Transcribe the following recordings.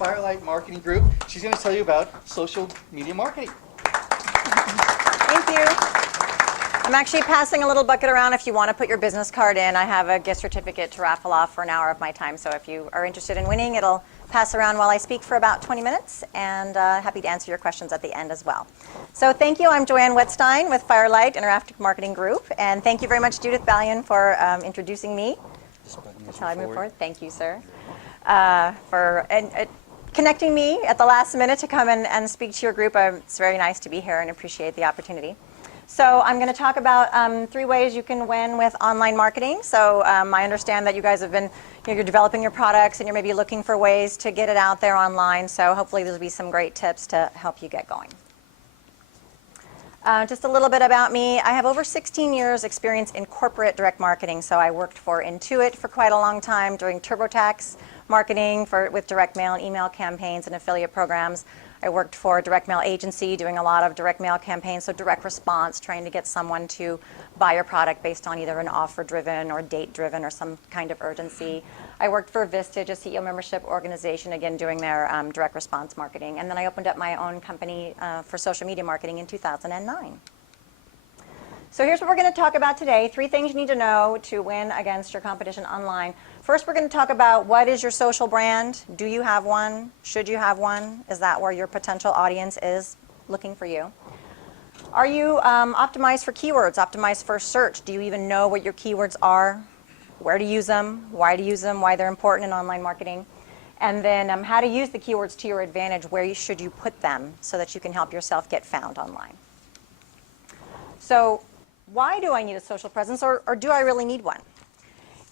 Firelight Marketing Group. She's going to tell you about social media marketing. Thank you. I'm actually passing a little bucket around if you want to put your business card in. I have a gift certificate to raffle off for an hour of my time, so if you are interested in winning, it'll pass around while I speak for about 20 minutes, and happy to answer your questions at the end as well. So thank you. I'm Joann Whetstine with Firelight Interactive Marketing Group, and thank you very much, Judith Ballion, for introducing me. That's how I move forward. Thank you, sir, for connecting me at the last minute to come and speak to your group. It's very nice to be here and appreciate the opportunity. So I'm going to talk about 3 ways you can win with online marketing. So I understand that you guys have been, you're developing your products and you're maybe looking for ways to get it out there online. So hopefully there'll be some great tips to help you get going. Just a little bit about me. I have over 16 years experience in corporate direct marketing. So I worked for Intuit for quite a long time doing TurboTax marketing with direct mail and email campaigns and affiliate programs. I worked for a direct mail agency doing a lot of direct mail campaigns, so direct response, trying to get someone to buy your product based on either an offer-driven or date-driven or some kind of urgency. I worked for Vistage, a CEO membership organization, again doing their direct response marketing. And then I opened up my own company for social media marketing in 2009. So here's what we're going to talk about today. 3 things you need to know to win against your competition online. First, we're going to talk about what is your social brand. Do you have one? Should you have one? Is that where your potential audience is looking for you? Are you optimized for keywords, optimized for search? Do you even know what your keywords are? Where to use them? Why to use them? Why they're important in online marketing? And then how to use the keywords to your advantage. Where should you put them so that you can help yourself get found online? So why do I need a social presence, or do I really need one?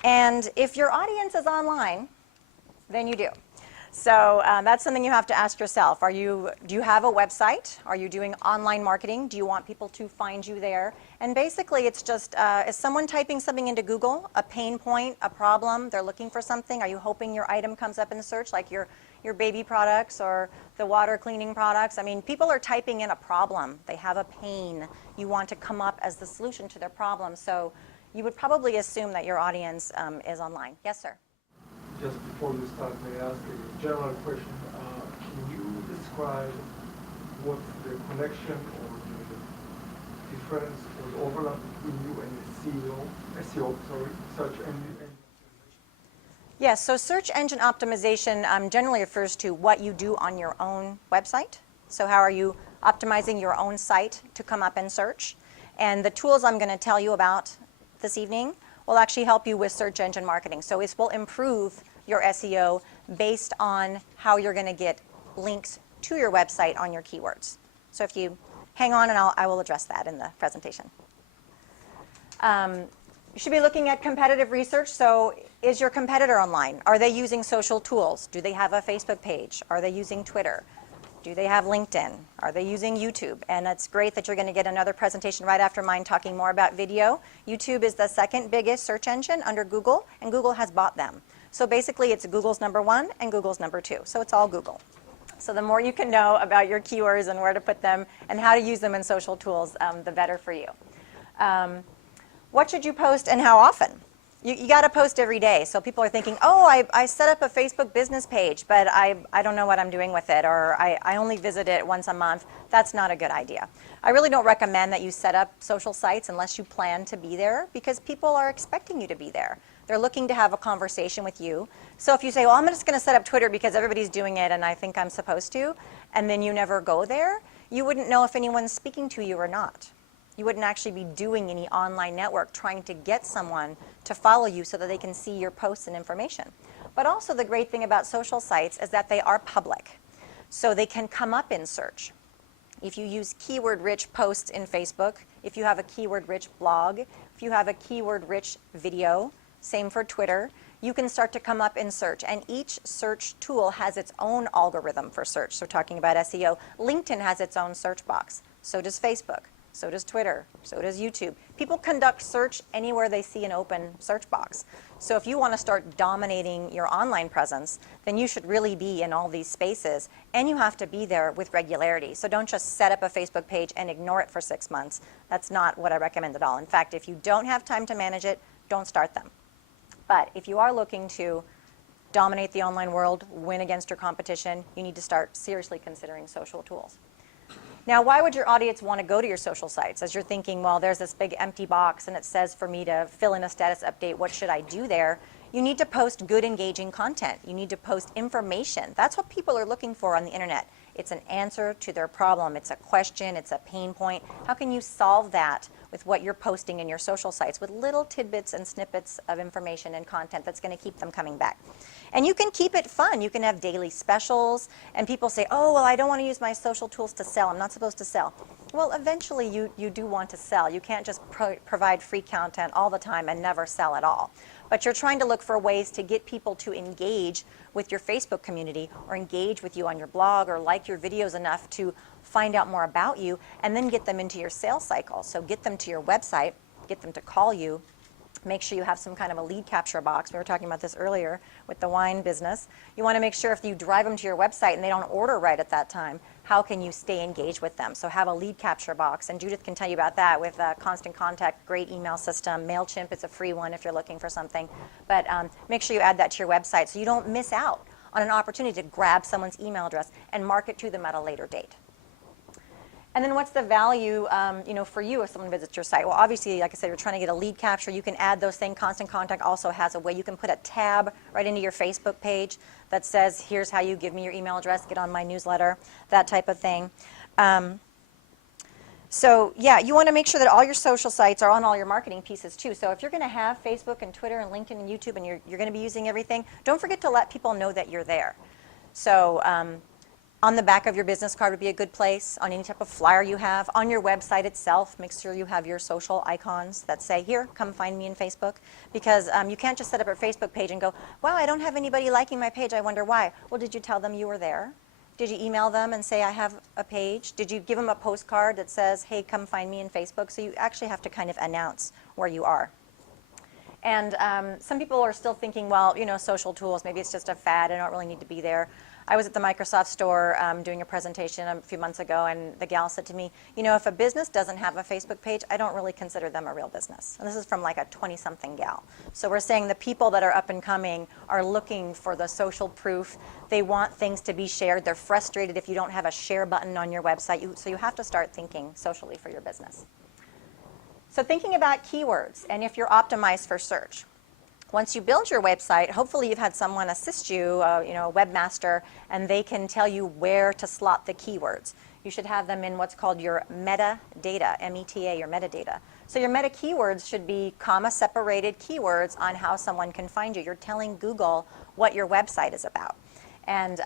And if your audience is online, then you do. So that's something you have to ask yourself. Do you have a website? Are you doing online marketing? Do you want people to find you there? And basically, it's just, is someone typing something into Google, a pain point, a problem, they're looking for something? Are you hoping your item comes up in the search, like your baby products or the water cleaning products? I mean, people are typing in a problem. They have a pain. You want to come up as the solution to their problem. So you would probably assume that your audience is online. Yes, sir? Just before you start, may I ask a general question? Can you describe what's the connection or the difference or the overlap between you and SEO, search engine? Yes, so search engine optimization generally refers to what you do on your own website. So how are you optimizing your own site to come up in search? And the tools I'm going to tell you about this evening will actually help you with search engine marketing. So it will improve your SEO based on how you're going to get links to your website on your keywords. So if you hang on, and I will address that in the presentation. You should be looking at competitive research. So is your competitor online? Are they using social tools? Do they have a Facebook page? Are they using Twitter? Do they have LinkedIn? Are they using YouTube? And it's great that you're going to get another presentation right after mine talking more about video. YouTube is the second biggest search engine under Google, and Google has bought them. So basically, it's Google's #1 and Google's #2. So it's all Google. So the more you can know about your keywords and where to put them and how to use them in social tools, the better for you. What should you post and how often? You got to post every day. So people are thinking, oh, I set up a Facebook business page, but I don't know what I'm doing with it, or I only visit it once a month. That's not a good idea. I really don't recommend that you set up social sites unless you plan to be there, because people are expecting you to be there. They're looking to have a conversation with you. So if you say, well, I'm just going to set up Twitter because everybody's doing it and I think I'm supposed to, and then you never go there, you wouldn't know if anyone's speaking to you or not. You wouldn't actually be doing any online network trying to get someone to follow you so that they can see your posts and information. But also the great thing about social sites is that they are public. So they can come up in search. If you use keyword-rich posts in Facebook, if you have a keyword-rich blog, if you have a keyword-rich video, same for Twitter, you can start to come up in search. And each search tool has its own algorithm for search. So talking about SEO, LinkedIn has its own search box. So does Facebook. So does Twitter, so does YouTube. People conduct search anywhere they see an open search box. So if you want to start dominating your online presence, then you should really be in all these spaces, and you have to be there with regularity. So don't just set up a Facebook page and ignore it for 6 months. That's not what I recommend at all. In fact, if you don't have time to manage it, don't start them. But if you are looking to dominate the online world, win against your competition, you need to start seriously considering social tools. Now, why would your audience want to go to your social sites? As you're thinking, well, there's this big empty box and it says for me to fill in a status update, what should I do there? You need to post good, engaging content. You need to post information. That's what people are looking for on the internet. It's an answer to their problem. It's a question. It's a pain point. How can you solve that with what you're posting in your social sites with little tidbits and snippets of information and content that's going to keep them coming back? And you can keep it fun. You can have daily specials. And people say, oh, well, I don't want to use my social tools to sell. I'm not supposed to sell. Well, eventually you do want to sell. You can't just provide free content all the time and never sell at all. But you're trying to look for ways to get people to engage with your Facebook community or engage with you on your blog or like your videos enough to find out more about you and then get them into your sales cycle. So get them to your website, get them to call you. Make sure you have some kind of a lead capture box. We were talking about this earlier with the wine business. You want to make sure if you drive them to your website and they don't order right at that time, how can you stay engaged with them? So have a lead capture box, and Judith can tell you about that with Constant Contact, great email system. MailChimp is a free one if you're looking for something. But make sure you add that to your website so you don't miss out on an opportunity to grab someone's email address and market to them at a later date. And then what's the value for you if someone visits your site? Well, obviously, like I said, you're trying to get a lead capture. You can add those things. Constant Contact also has a way you can put a tab right into your Facebook page that says, here's how you give me your email address, get on my newsletter, that type of thing. So yeah, you want to make sure that all your social sites are on all your marketing pieces too. So if you're going to have Facebook and Twitter and LinkedIn and YouTube and you're going to be using everything, don't forget to let people know that you're there. So on the back of your business card would be a good place, on any type of flyer you have, on your website itself, make sure you have your social icons that say, here, come find me in Facebook, because you can't just set up a Facebook page and go, wow, I don't have anybody liking my page, I wonder why. Well, did you tell them you were there? Did you email them and say, I have a page? Did you give them a postcard that says, hey, come find me in Facebook? So you actually have to kind of announce where you are. And some people are still thinking, well, social tools, maybe it's just a fad, I don't really need to be there. I was at the Microsoft store doing a presentation a few months ago, and the gal said to me, if a business doesn't have a Facebook page, I don't really consider them a real business. And this is from like a 20-something gal. So we're saying the people that are up and coming are looking for the social proof. They want things to be shared. They're frustrated if you don't have a share button on your website. So you have to start thinking socially for your business. So thinking about keywords, and if you're optimized for search. Once you build your website, hopefully you've had someone assist you, a webmaster, and they can tell you where to slot the keywords. You should have them in what's called your metadata, M-E-T-A, your metadata. So your meta keywords should be comma-separated keywords on how someone can find you. You're telling Google what your website is about. And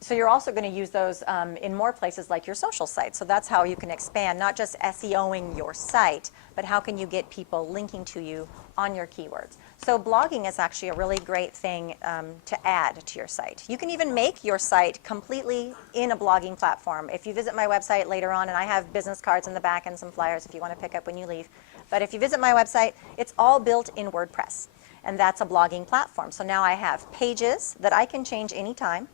so you're also going to use those in more places like your social site. So that's how you can expand, not just SEOing your site, but how can you get people linking to you on your keywords. So blogging is actually a really great thing to add to your site. You can even make your site completely in a blogging platform. If you visit my website later on, and I have business cards in the back and some flyers if you want to pick up when you leave. But if you visit my website, it's all built in WordPress. And that's a blogging platform. So now I have pages that I can change anytime,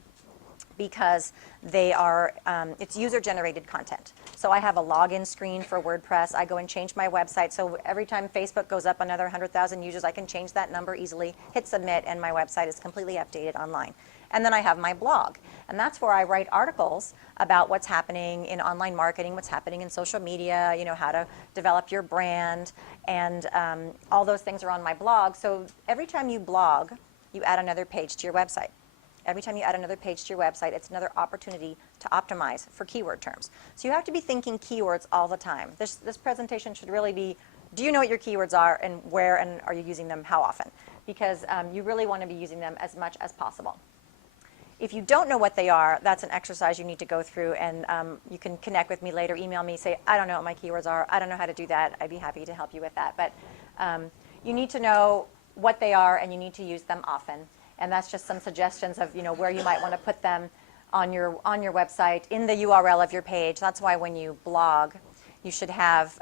because they are, it's user-generated content. So I have a login screen for WordPress. I go and change my website. So every time Facebook goes up another 100,000 users, I can change that number easily, hit submit, and my website is completely updated online. And then I have my blog. And that's where I write articles about what's happening in online marketing, what's happening in social media, how to develop your brand, and all those things are on my blog. So every time you blog, you add another page to your website. Every time you add another page to your website, it's another opportunity to optimize for keyword terms. So you have to be thinking keywords all the time. This presentation should really be, do you know what your keywords are, and where, and are you using them how often? Because you really want to be using them as much as possible. If you don't know what they are, that's an exercise you need to go through, and you can connect with me later, email me, say, I don't know what my keywords are, I don't know how to do that, I'd be happy to help you with that. But you need to know what they are, and you need to use them often. And that's just some suggestions of where you might want to put them on your website, in the URL of your page. That's why when you blog, you should have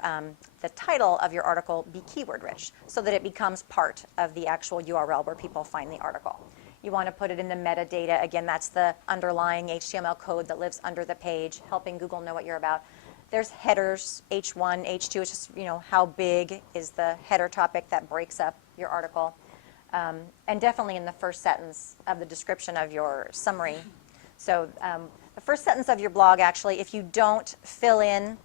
the title of your article be keyword rich, so that it becomes part of the actual URL where people find the article. You want to put it in the metadata. Again, that's the underlying HTML code that lives under the page, helping Google know what you're about. There's headers, H1, H2. It's just how big is the header topic that breaks up your article. and definitely in the first sentence of the description of your summary. So the first sentence of your blog, actually, if you don't fill in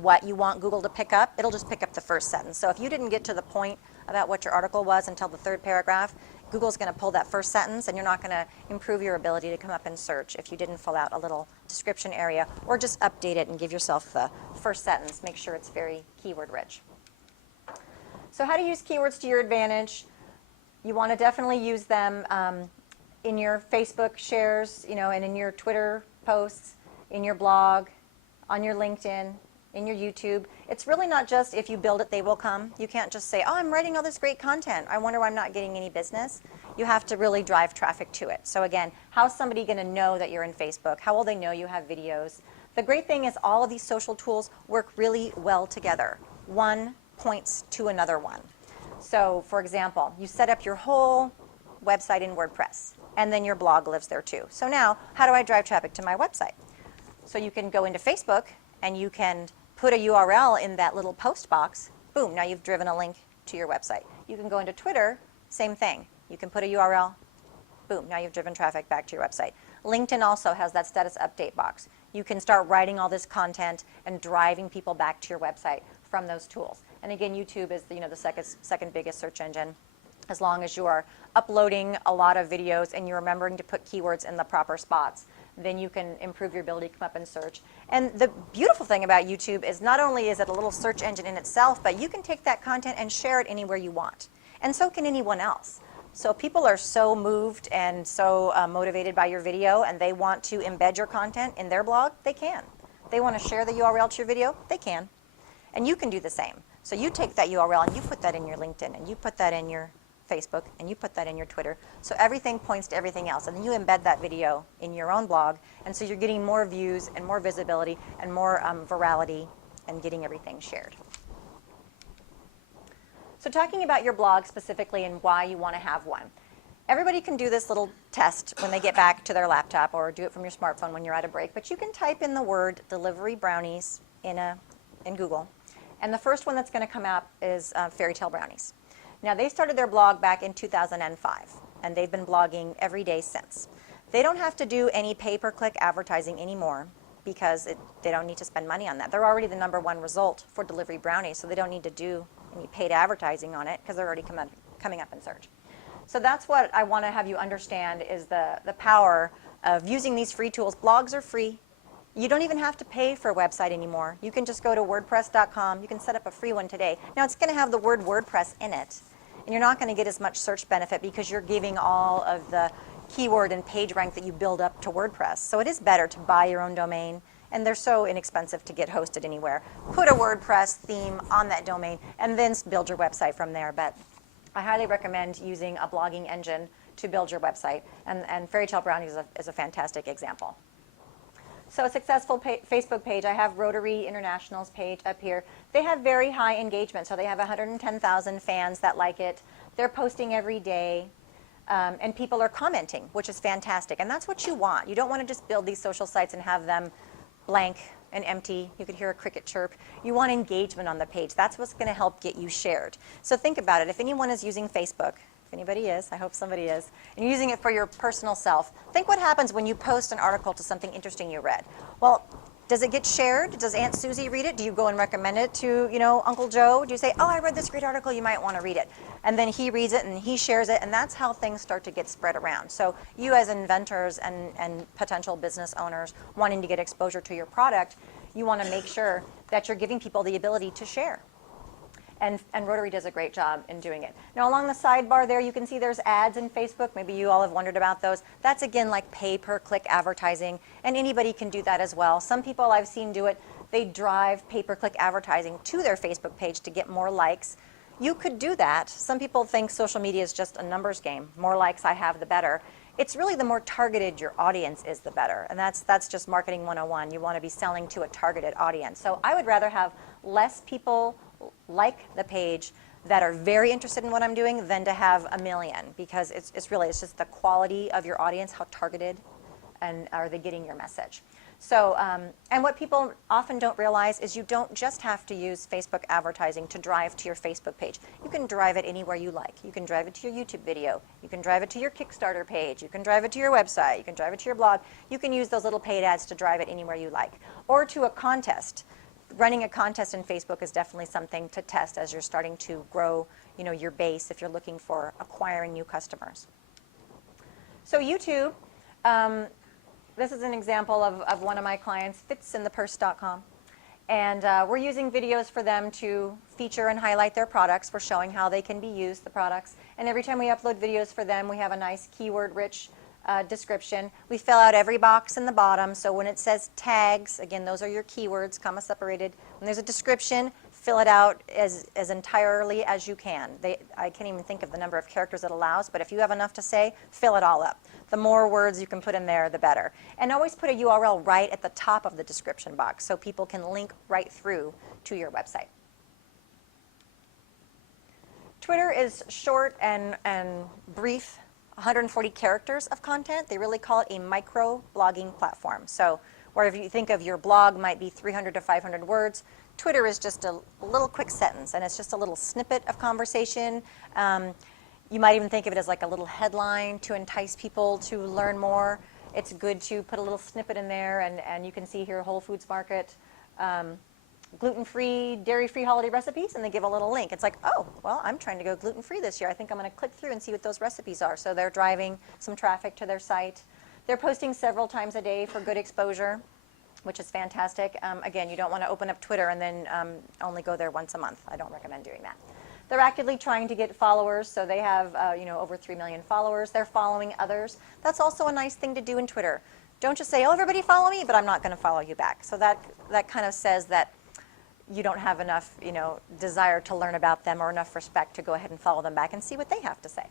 what you want Google to pick up, it'll just pick up the first sentence. So if you didn't get to the point about what your article was until the third paragraph, Google's going to pull that first sentence, and you're not going to improve your ability to come up in search if you didn't fill out a little description area, or just update it and give yourself the first sentence. Make sure it's very keyword rich. So how to use keywords to your advantage. You want to definitely use them in your Facebook shares, and in your Twitter posts, in your blog, on your LinkedIn, in your YouTube. It's really not just if you build it, they will come. You can't just say, oh, I'm writing all this great content. I wonder why I'm not getting any business. You have to really drive traffic to it. So again, how's somebody going to know that you're in Facebook? How will they know you have videos? The great thing is all of these social tools work really well together. One points to another one. So for example, you set up your whole website in WordPress, and then your blog lives there too. So now, how do I drive traffic to my website? So you can go into Facebook, and you can put a URL in that little post box. Boom, now you've driven a link to your website. You can go into Twitter, same thing. You can put a URL. Boom, now you've driven traffic back to your website. LinkedIn also has that status update box. You can start writing all this content and driving people back to your website from those tools. And again, YouTube is the second biggest search engine. As long as you are uploading a lot of videos and you're remembering to put keywords in the proper spots, then you can improve your ability to come up and search. And the beautiful thing about YouTube is not only is it a little search engine in itself, but you can take that content and share it anywhere you want. And so can anyone else. So if people are so moved and so motivated by your video, and they want to embed your content in their blog, they can. They want to share the URL to your video, they can. And you can do the same. So you take that URL and you put that in your LinkedIn, and you put that in your Facebook, and you put that in your Twitter. So everything points to everything else, and then you embed that video in your own blog, and so you're getting more views and more visibility and more virality and getting everything shared. So talking about your blog specifically and why you want to have one. Everybody can do this little test when they get back to their laptop, or do it from your smartphone when you're at a break, but you can type in the word delivery brownies in Google, and the first one that's going to come up is Fairy Tale Brownies. Now, they started their blog back in 2005, and they've been blogging every day since. They don't have to do any pay-per-click advertising anymore because they don't need to spend money on that. They're already the #1 result for delivery brownies, so they don't need to do any paid advertising on it because they're already coming up in search. So that's what I want to have you understand is the power of using these free tools. Blogs are free. You don't even have to pay for a website anymore. You can just go to WordPress.com. You can set up a free one today. Now, it's going to have the word WordPress in it, and you're not going to get as much search benefit because you're giving all of the keyword and page rank that you build up to WordPress. So it is better to buy your own domain, and they're so inexpensive to get hosted anywhere. Put a WordPress theme on that domain, and then build your website from there. But I highly recommend using a blogging engine to build your website, and Fairy Tale Brownies is a fantastic example. So a successful Facebook page, I have Rotary International's page up here. They have very high engagement, so they have 110,000 fans that like it. They're posting every day, and people are commenting, which is fantastic. And that's what you want. You don't want to just build these social sites and have them blank and empty. You could hear a cricket chirp. You want engagement on the page. That's what's going to help get you shared. So think about it. If anyone is using Facebook, if anybody is, I hope somebody is, and you're using it for your personal self, think what happens when you post an article to something interesting you read. Well, does it get shared? Does Aunt Susie read it? Do you go and recommend it to, Uncle Joe? Do you say, oh, I read this great article, you might want to read it? And then he reads it and he shares it, and that's how things start to get spread around. So you as inventors and potential business owners wanting to get exposure to your product, you want to make sure that you're giving people the ability to share. And Rotary does a great job in doing it. Now, along the sidebar there, you can see there's ads in Facebook. Maybe you all have wondered about those. That's, again, like pay-per-click advertising, and anybody can do that as well. Some people I've seen do it. They drive pay-per-click advertising to their Facebook page to get more likes. You could do that. Some people think social media is just a numbers game. More likes I have, the better. It's really the more targeted your audience is, the better. And that's just marketing 101. You want to be selling to a targeted audience. So I would rather have less people like the page that are very interested in what I'm doing than to have a million, because it's just the quality of your audience, how targeted and are they getting your message. So, and what people often don't realize is you don't just have to use Facebook advertising to drive to your Facebook page. You can drive it anywhere you like. You can drive it to your YouTube video. You can drive it to your Kickstarter page. You can drive it to your website. You can drive it to your blog. You can use those little paid ads to drive it anywhere you like. Or to a contest. Running a contest in Facebook is definitely something to test as you're starting to grow, your base if you're looking for acquiring new customers. So YouTube, this is an example of one of my clients, fitsinthepurse.com. And we're using videos for them to feature and highlight their products. We're showing how they can be used, the products. And every time we upload videos for them, we have a nice keyword-rich description. We fill out every box in the bottom. So when it says tags, again, those are your keywords, comma separated. When there's a description, fill it out as entirely as you can. I can't even think of the number of characters it allows, but if you have enough to say, fill it all up. The more words you can put in there, the better. And always put a URL right at the top of the description box so people can link right through to your website. Twitter is short and brief, 140 characters of content. They really call it a micro-blogging platform. So where if you think of your blog might be 300 to 500 words, Twitter is just a little quick sentence, and it's just a little snippet of conversation. You might even think of it as like a little headline to entice people to learn more. It's good to put a little snippet in there, and you can see here Whole Foods Market, gluten-free, dairy-free holiday recipes, and they give a little link. It's like, oh, well, I'm trying to go gluten-free this year. I think I'm going to click through and see what those recipes are. So they're driving some traffic to their site. They're posting several times a day for good exposure, which is fantastic. Again, you don't want to open up Twitter and then only go there once a month. I don't recommend doing that. They're actively trying to get followers, so they have over 3 million followers. They're following others. That's also a nice thing to do in Twitter. Don't just say, oh, everybody follow me, but I'm not going to follow you back. So that kind of says that you don't have enough desire to learn about them or enough respect to go ahead and follow them back and see what they have to say.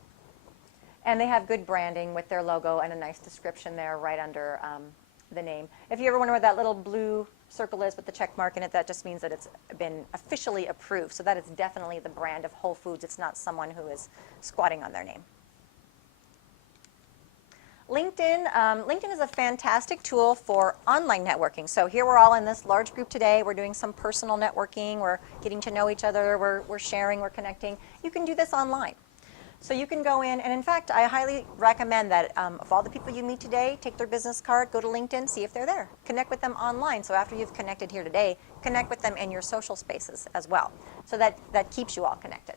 And they have good branding with their logo and a nice description there right under the name. If you ever wonder what that little blue circle is with the check mark in it, that just means that it's been officially approved. So that is definitely the brand of Whole Foods. It's not someone who is squatting on their name. LinkedIn. LinkedIn is a fantastic tool for online networking. So here we're all in this large group today. We're doing some personal networking. We're getting to know each other. We're sharing. We're connecting. You can do this online. So you can go in, and in fact, I highly recommend that of all the people you meet today, take their business card, go to LinkedIn, see if they're there. Connect with them online. So after you've connected here today, connect with them in your social spaces as well. So that keeps you all connected.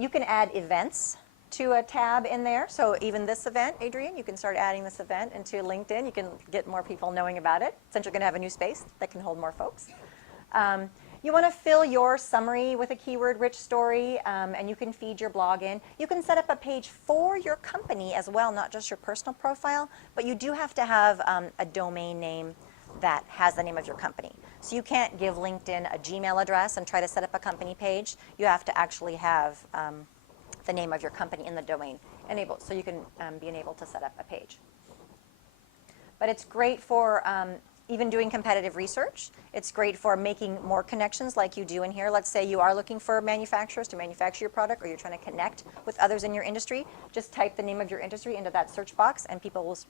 You can add events to a tab in there. So even this event, Adrian, you can start adding this event into LinkedIn. You can get more people knowing about it, since you're going to have a new space that can hold more folks. You want to fill your summary with a keyword-rich story, and you can feed your blog in. You can set up a page for your company as well, not just your personal profile, but you do have to have a domain name that has the name of your company. So you can't give LinkedIn a Gmail address and try to set up a company page. You have to actually have the name of your company in the domain enabled, so you can be enabled to set up a page. But it's great for even doing competitive research. It's great for making more connections like you do in here. Let's say you are looking for manufacturers to manufacture your product, or you're trying to connect with others in your industry. Just type the name of your industry into that search box, and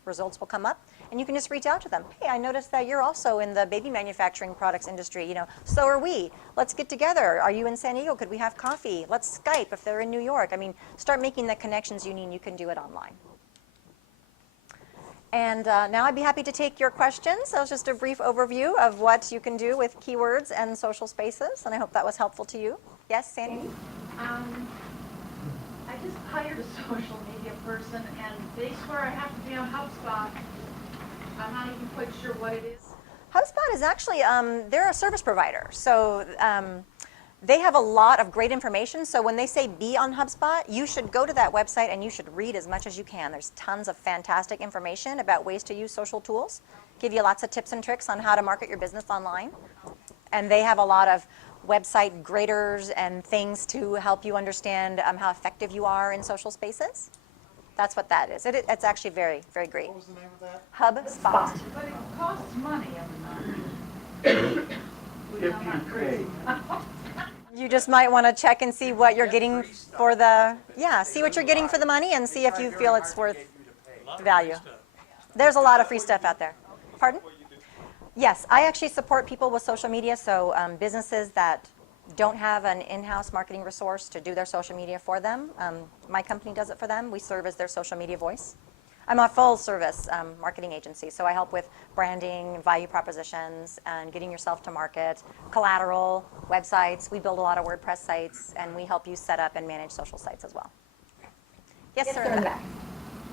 results will come up. And you can just reach out to them. Hey, I noticed that you're also in the baby manufacturing products industry. So are we. Let's get together. Are you in San Diego? Could we have coffee? Let's Skype if they're in New York. I mean, start making the connections you need. You can do it online. And now I'd be happy to take your questions. That was just a brief overview of what you can do with keywords and social spaces, and I hope that was helpful to you. Yes, Sandy? I just hired a social media person, and they swear I have to be on HubSpot. I'm not even quite sure what it is. HubSpot is actually, they're a service provider. So they have a lot of great information. So when they say be on HubSpot, you should go to that website and you should read as much as you can. There's tons of fantastic information about ways to use social tools. Give you lots of tips and tricks on how to market your business online. And they have a lot of website graders and things to help you understand how effective you are in social spaces. That's what that is. It's actually very, very great. What was the name of that? HubSpot. But it costs money every month. If you pay. You just might want to check and see what you're getting for see what you're getting for the money and see if you feel it's worth the value. There's a lot of free stuff out there. Pardon? Yes, I actually support people with social media, so businesses that don't have an in-house marketing resource to do their social media for them, my company does it for them. We serve as their social media voice. I'm a full-service marketing agency, so I help with branding, value propositions, and getting yourself to market, collateral, websites. We build a lot of WordPress sites, and we help you set up and manage social sites as well. Yes, sir, in the back.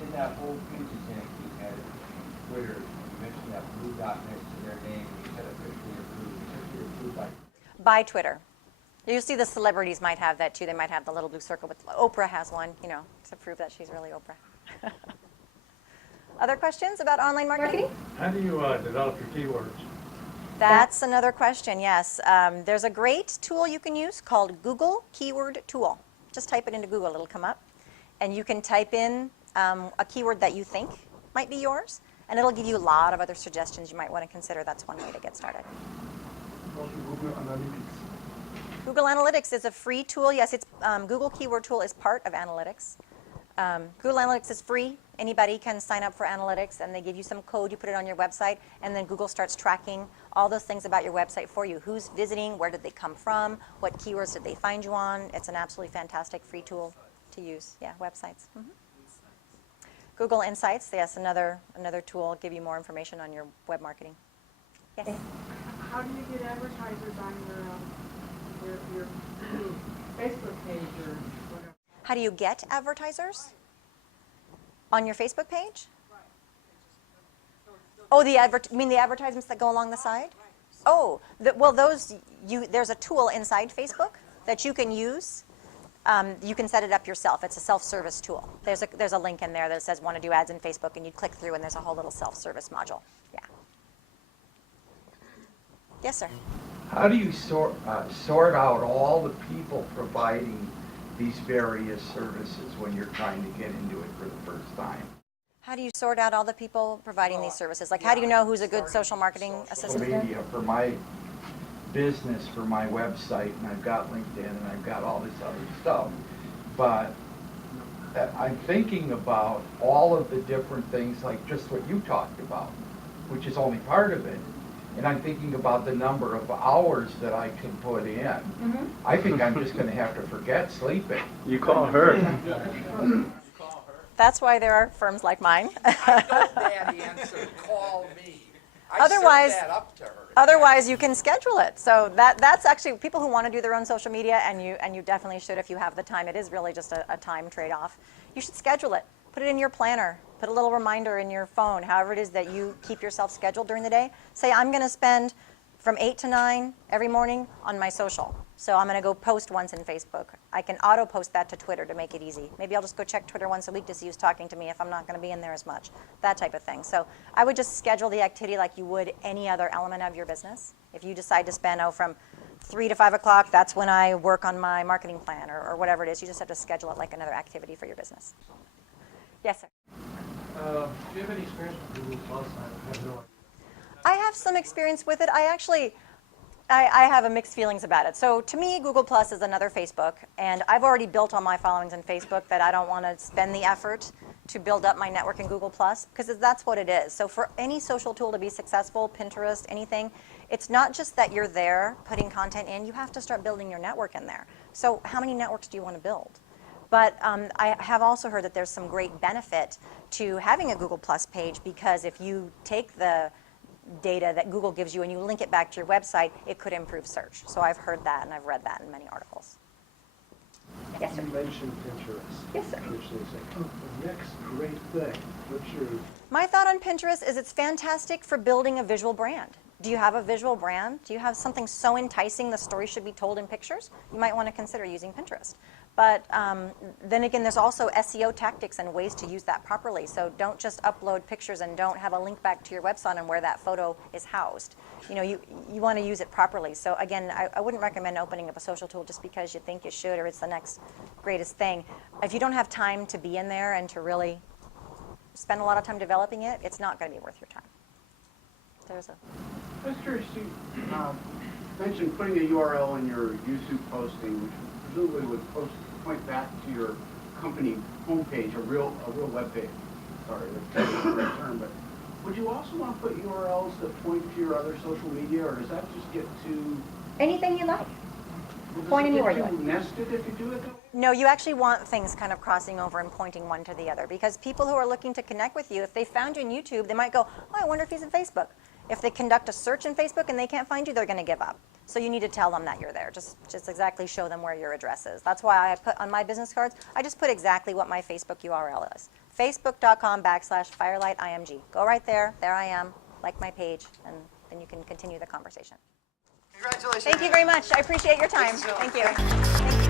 In that whole page example you had on Twitter, you mentioned that blue dot next to their name, and you said officially approved by. By Twitter. You'll see the celebrities might have that too. They might have the little blue circle, but Oprah has one, you know, to prove that she's really Oprah. Other questions about online marketing? How do you develop your keywords? That's another question, yes. There's a great tool you can use called Google Keyword Tool. Just type it into Google, it'll come up. And you can type in a keyword that you think might be yours, and it'll give you a lot of other suggestions you might want to consider. That's one way to get started. Also Google Analytics. Google Analytics is a free tool. Yes, it's Google Keyword Tool is part of Analytics. Google Analytics is free. Anybody can sign up for Analytics, and they give you some code. You put it on your website, and then Google starts tracking all those things about your website for you. Who's visiting? Where did they come from? What keywords did they find you on? It's an absolutely fantastic free tool to use. Yeah, websites. Google Insights, yes, another tool, give you more information on your web marketing. Yes. How do you get advertisers on your Facebook page or whatever? How do you get advertisers on your Facebook page? Oh, you mean the advertisements that go along the side? Oh, well, there's a tool inside Facebook that you can use. You can set it up yourself. It's a self-service tool. There's a link in there that says want to do ads in Facebook, and you click through, and there's a whole little self-service module. Yeah. Yes, sir. How do you sort out all the people providing these various services when you're trying to get into it for the first time? How do you sort out all the people providing these services? Like, how do you know who's a good social marketing assistant? Media for my business, for my website, and I've got LinkedIn, and I've got all this other stuff. But I'm thinking about all of the different things, like just what you talked about, which is only part of it. And I'm thinking about the number of hours that I can put in. I think I'm just going to have to forget sleeping. You call her. That's why there are firms like mine. I know that answer. Call me. I Otherwise- set that up to her. Otherwise, you can schedule it. So that's actually people who want to do their own social media, and you definitely should if you have the time. It is really just a time trade-off. You should schedule it. Put it in your planner. Put a little reminder in your phone, however it is that you keep yourself scheduled during the day. Say, I'm going to spend from 8 to 9 every morning on my social. So I'm going to go post once in Facebook. I can auto-post that to Twitter to make it easy. Maybe I'll just go check Twitter once a week to see who's talking to me if I'm not going to be in there as much. That type of thing. So I would just schedule the activity like you would any other element of your business. If you decide to spend, from 3 to 5 o'clock, that's when I work on my marketing plan or whatever it is. You just have to schedule it like another activity for your business. Yes, sir. Do you have any experience with Google Plus? I have no idea. I have some experience with it. I have a mixed feelings about it. So to me, Google Plus is another Facebook, and I've already built all my followings in Facebook that I don't want to spend the effort to build up my network in Google Plus, because that's what it is. So for any social tool to be successful, Pinterest, anything, it's not just that you're there putting content in, you have to start building your network in there. So how many networks do you want to build? But I have also heard that there's some great benefit to having a Google Plus page, because if you take the data that Google gives you and you link it back to your website, it could improve search. So I've heard that, and I've read that in many articles. Yes, sir. You mentioned Pinterest. Yes, sir. Which is the next great thing. What's your... My thought on Pinterest is it's fantastic for building a visual brand. Do you have a visual brand? Do you have something so enticing the story should be told in pictures? You might want to consider using Pinterest. But then again, there's also SEO tactics and ways to use that properly. So don't just upload pictures and don't have a link back to your website on where that photo is housed. You want to use it properly. So again, I wouldn't recommend opening up a social tool just because you think you should or it's the next greatest thing. If you don't have time to be in there and to really spend a lot of time developing it, it's not going to be worth your time. There's a... I was curious, you mentioned putting a URL in your YouTube posting, which presumably would point back to your company homepage, a real web page. Sorry, that's not the right term, but Would you also want to put URLs that point to your other social media, or does that just get too? Anything you like. Does Point it anywhere you get too like. nested if you do it that way? No, you actually want things kind of crossing over and pointing one to the other, because people who are looking to connect with you, if they found you in YouTube, they might go, oh, I wonder if he's in Facebook. If they conduct a search in Facebook and they can't find you, they're going to give up. So you need to tell them that you're there. Just exactly show them where your address is. That's why I put on my business cards, I just put exactly what my Facebook URL is. Facebook.com/Firelightimg. Go right there. There I am. Like my page, and then you can continue the conversation. Congratulations. Thank you very much. I appreciate your time. Thanks, Jill. Thank you. Thank you.